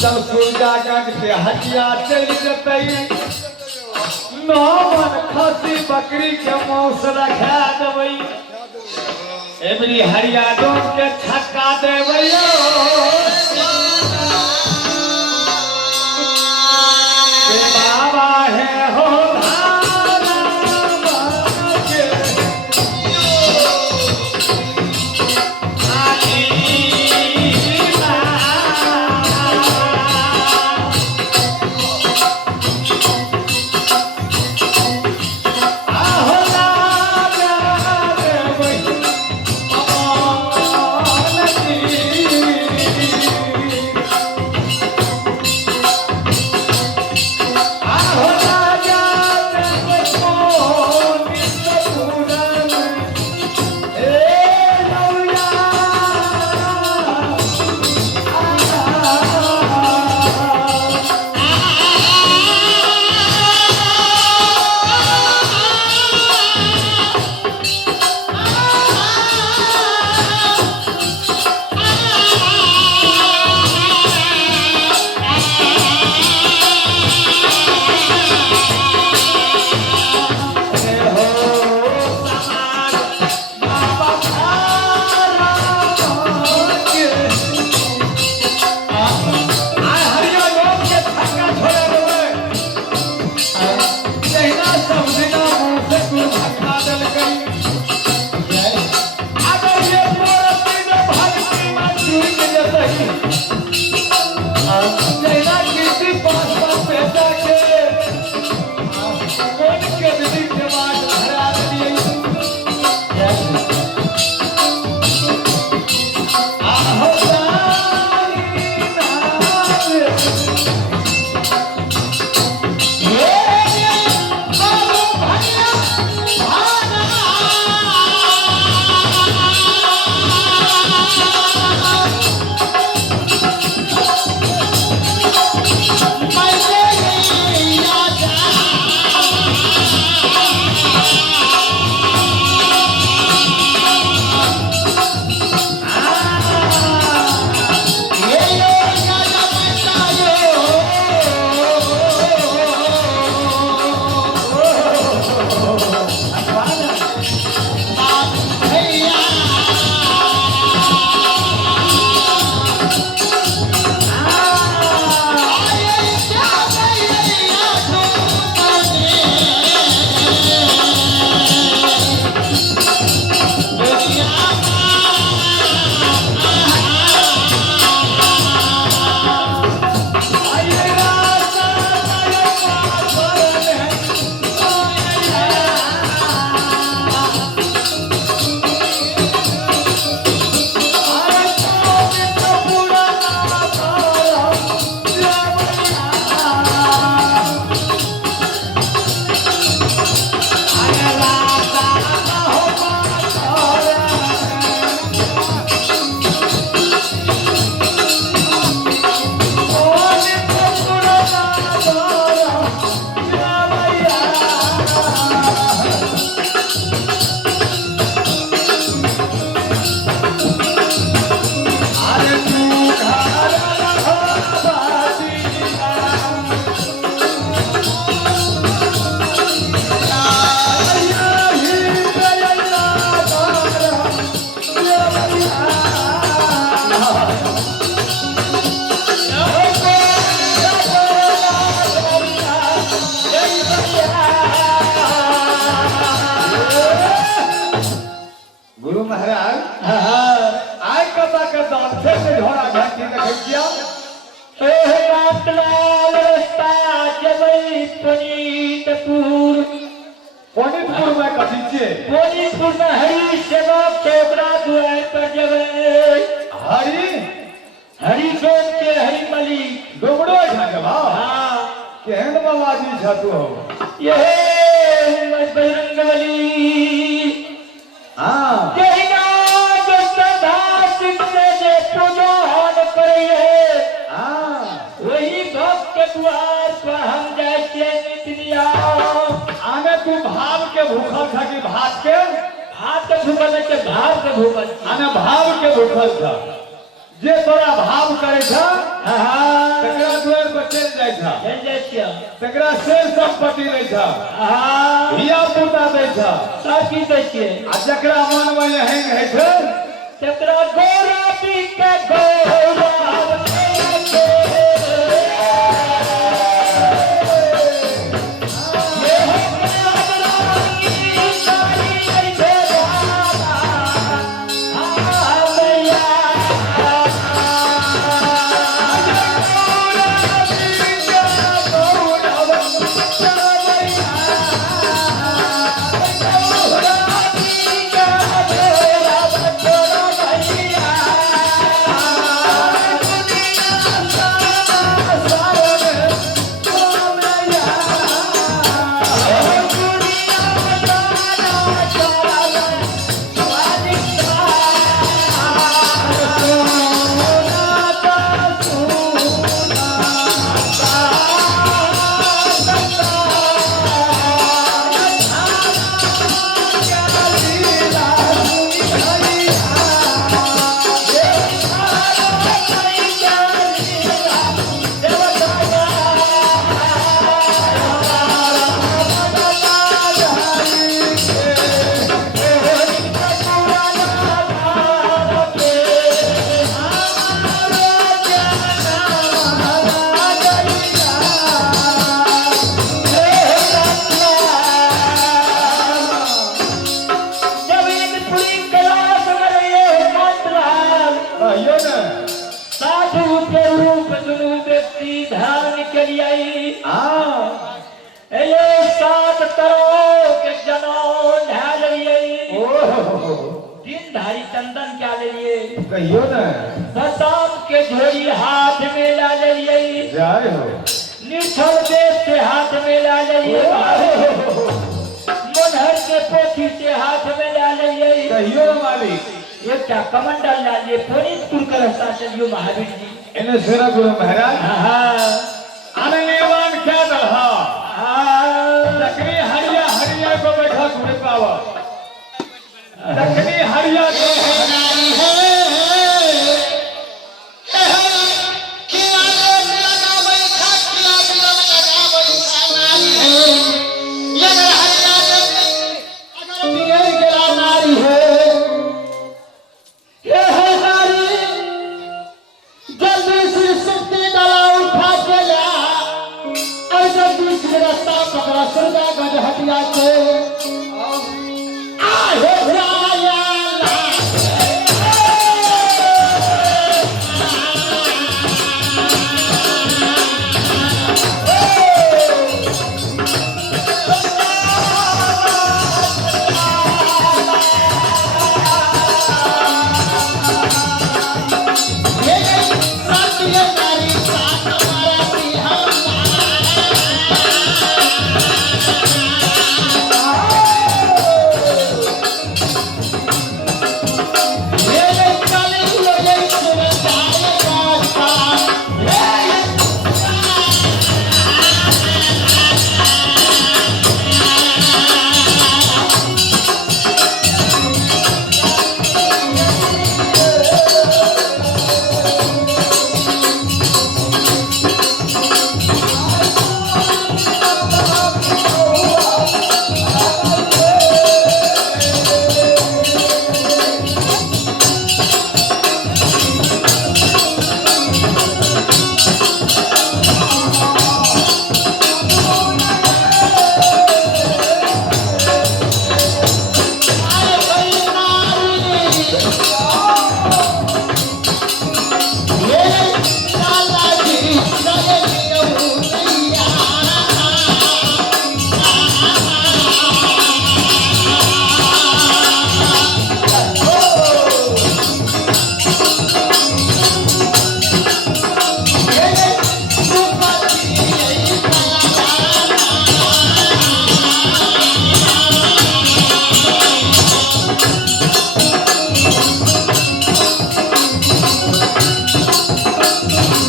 जब सूरजागन के हटिया चल जतई नौवन खसी बकरी के मौस रखा देवई एमरी हरियाणों के छक्का देवई बाबा है हो पुनीतपुर में हरी सेवा केवड़ा दुआर पर जब हरी हरी सोच के हरी मलिक डोबड़ो झगवा हाँ केहन बाबाजी छतु हो ये बजरंगबली हाँ कहिना जो श्रद्धा से जे पूजा हन करे है हाँ वही भक्त के द्वार पर हम जाए नितनिया आने तू भाव के भूखल था कि भात के भूखल के भाव के भूखल आने भाव के भूखल था जे तोरा भाव करे था हाँ तकरा द्वार पर चल जाय था चल जाइ छियै तकरा शेर संपत्ति दै था हाँ धिया पुता दै था सब चीज दै छियै आ जकरा मन में हेंग है छै तकरा गौरा पी के गौरा चंदन क्या ले लिए कहियो न बदाम के झोरी हाथ में ला लिए जय हो निठल बेत से हाथ में ला लिए मनहर के पोथी से हाथ में ला लिए कहियो न मालिक ये क्या कमंडल ला लिए पुनीतपुर का रास्ता चलियो महावीर जी इन्हें सेरा गुरु महाराज हाँ अनलेवान क्या दलहा तकनी हरिया हरिया को बैठा घूमे पावा तकनी हरिया को नारी है हटिया के